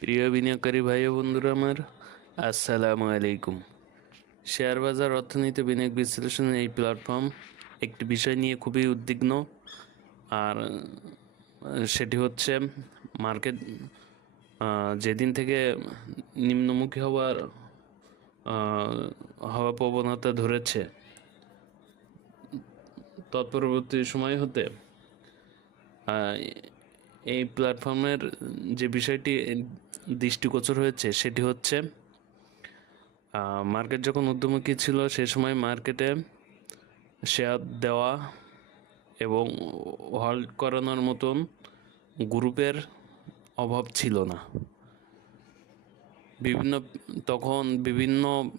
প্রিয় বিনিয়োগকারী ভাই ও বন্ধুরা আমার, আসসালামু আলাইকুম। শেয়ার বাজার অর্থনীতি বিনিয়োগ বিশ্লেষণের এই প্ল্যাটফর্ম একটি বিষয় নিয়ে খুবই উদ্বিগ্ন। আর, সেটি হচ্ছে মার্কেট যেদিন থেকে নিম্নমুখী হওয়ার হওয়া প্রবণতা ধরেছে, তৎপরবর্তী সময় হতে এই প্ল্যাটফর্মের যে বিষয়টি দৃষ্টিগোচর হয়েছে, সেটি হচ্ছে মার্কেট যখন ঊর্ধ্বমুখী ছিল, সে সময় মার্কেটে শেয়ার দেওয়া এবং হোল্ড করানোর মতন গ্রুপের অভাব ছিল না। বিভিন্ন, তখন বিভিন্ন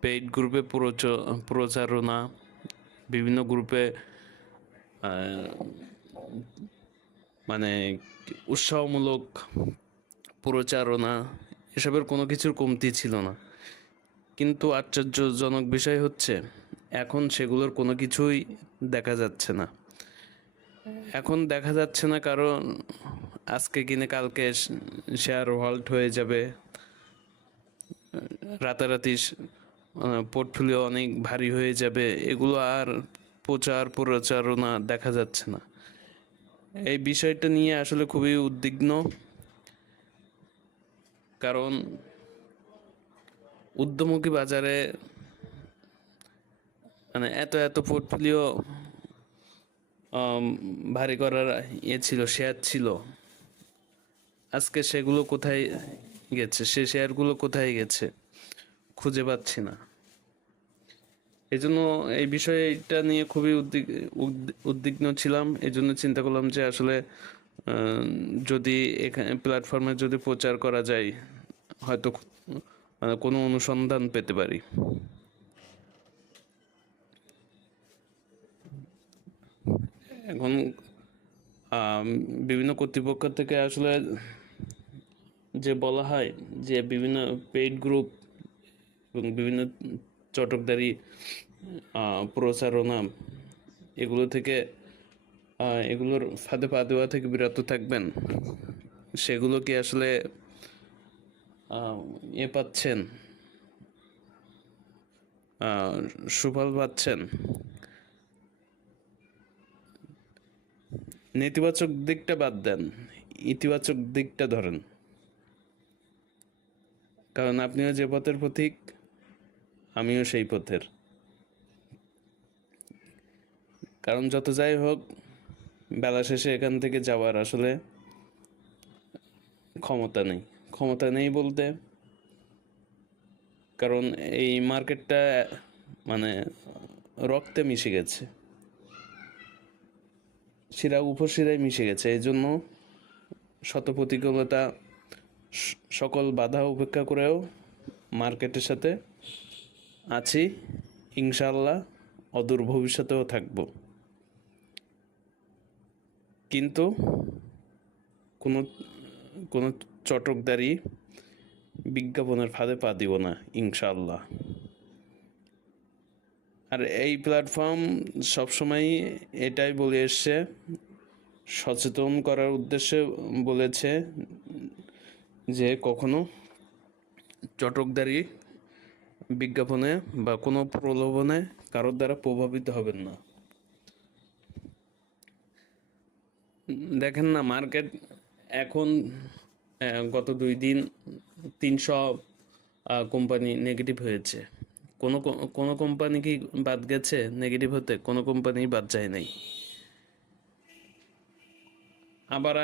পেইড গ্রুপে প্রচ- প্রচারণা, বিভিন্ন গ্রুপে মানে উৎসাহমূলক প্রচারণা এসবের কোনো কিছুর কমতি ছিল না। কিন্তু আশ্চর্যজনক বিষয় হচ্ছে, এখন সেগুলোর কোনো কিছুই দেখা যাচ্ছে না। এখন দেখা যাচ্ছে না কারণ আজকে কিনে কালকে শেয়ার হল্ট হয়ে যাবে। রাতারাতি পোর্টফোলিও অনেক ভারী হয়ে যাবে। এগুলো আর প্রচার প্রচারণা দেখা যাচ্ছে না। এই বিষয়টা নিয়ে আসলে খুবই উদ্বিগ্ন। কারণ উদ্যমুখী বাজারে মানে এত এত পোর্টফোলিও ভারী করার ইয়ে ছিল শেয়ার ছিল। আজকে সেগুলো কোথায় গেছে? সে শেয়ারগুলো কোথায় গেছে? খুঁজে পাচ্ছি না। এই জন্য এই বিষয়টা নিয়ে খুবই উদ্বিগ উদ- উদ্বিগ্ন ছিলাম। এই জন্য চিন্তা করলাম যে আসলে যদি এখানে প্ল্যাটফর্মে যদি প্রচার করা যায়, হয়তো মানে কোনো অনুসন্ধান পেতে পারি। এখন বিভিন্ন কর্তৃপক্ষ থেকে আসলে যে বলা হয় যে বিভিন্ন পেইড গ্রুপ এবং বিভিন্ন চটকদারি প্রচারণা এগুলো থেকে এগুলোর ফাঁদে পা দেওয়া থেকে বিরত থাকবেন। সেগুলো কি আসলে এ পাচ্ছেন? সুফল পাচ্ছেন? নেতিবাচক দিকটা বাদ দেন। ইতিবাচক দিকটা ধরেন। কারণ আপনিও যে পথের পথিক আমিও সেই পথের। কারণ যত যাই হোক, বেলা শেষে এখান থেকে যাওয়ার আসলে ক্ষমতা নেই। ক্ষমতা নেই বলতে কারণ এই মার্কেটটা মানে রক্তে মিশে গেছে। শিরা উপশিরায় মিশে গেছে। এই জন্য শত প্রতিকূলতা সকল বাধা উপেক্ষা করেও মার্কেটের সাথে আছি ইনশাল্লাহ অদূর ভবিষ্যতেও থাকব। কিন্তু কোনো কোনো চটকদারি বিজ্ঞাপনের ফাঁদে পা দিব না ইনশাল্লাহ আর এই প্ল্যাটফর্ম সবসময় এটাই বলে এসছে, সচেতন করার উদ্দেশ্যে বলেছে যে কখনো চটকদারি বিজ্ঞাপনে বা কোনো প্রলোভনে কারোর দ্বারা প্রভাবিত হবেন না। দেখেন না, মার্কেট এখন গত দুই দিন তিনশো কোম্পানি নেগেটিভ হয়েছে। কোনো কোনো কোম্পানি কি বাদ গেছে? নেগেটিভ হতে কোনো কোম্পানি বাদ যায় নাই। আবার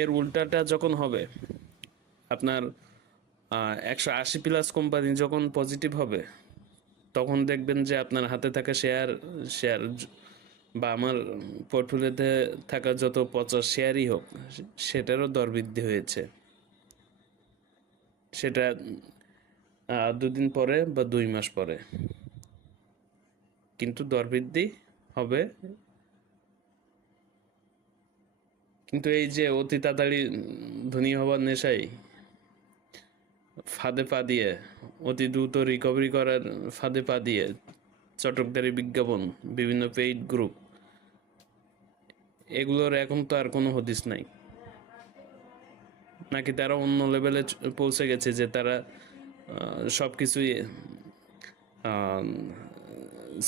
এর উল্টাটা যখন হবে, আপনার একশো আশি প্লাস কোম্পানি যখন পজিটিভ হবে, তখন দেখবেন যে আপনার হাতে থাকা শেয়ার শেয়ার বা আমার পোর্টফোলিওতে থাকা যত পচাশ শেয়ারই হোক, সেটারও দর বৃদ্ধি হয়েছে। সেটা দুদিন পরে বা দুই মাস পরে। কিন্তু দর বৃদ্ধি হবে। কিন্তু এই যে অতি তাড়াতাড়ি ধনী হওয়ার নেশায় ফাঁদে পা দিয়ে, অতি দ্রুত রিকভারি করার ফাঁদে পা দিয়ে চটকদারি বিজ্ঞাপন, বিভিন্ন পেইড গ্রুপ এগুলোর এখন তো আর কোনো হদিস নাই। নাকি তারা অন্য লেভেলে পৌঁছে গেছে যে তারা সব কিছুই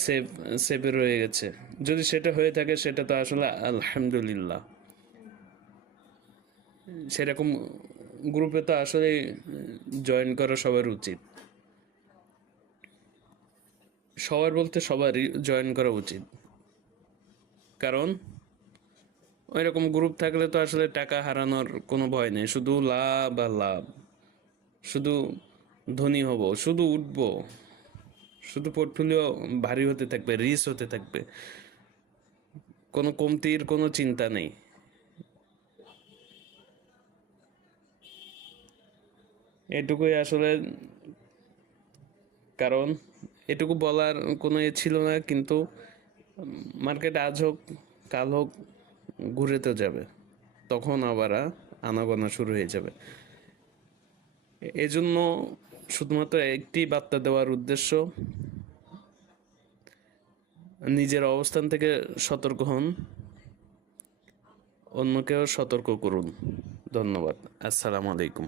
সেভ সেভে রয়ে গেছে। যদি সেটা হয়ে থাকে, সেটা তো আসলে আলহামদুলিল্লাহ। সেরকম গ্রুপে তো আসলে জয়েন করা সবার উচিত। সবার বলতে সবারই জয়েন করা উচিত। কারণ ওই রকম গ্রুপ থাকলে তো আসলে টাকা হারানোর কোনো ভয় নেই। শুধু লাভ আর লাভ। শুধু ধনী হব, শুধু উঠবো, শুধু পোর্টফোলিও ভারী হতে থাকবে রিস হতে থাকবে। কোনো কমতির কোনো চিন্তা নেই। এটুকুই আসলে। কারণ এটুকু বলার কোনো এ ছিল না, কিন্তু মার্কেট আজ হোক, কাল হোক, ঘুরে তো যাবে। তখন আবার আনাগোনা শুরু হয়ে যাবে। এজন্য শুধুমাত্র একটি বার্তা দেওয়ার উদ্দেশ্য, নিজের অবস্থান থেকে সতর্ক হন, অন্যকেও সতর্ক করুন। ধন্যবাদ। আসসালামু আলাইকুম।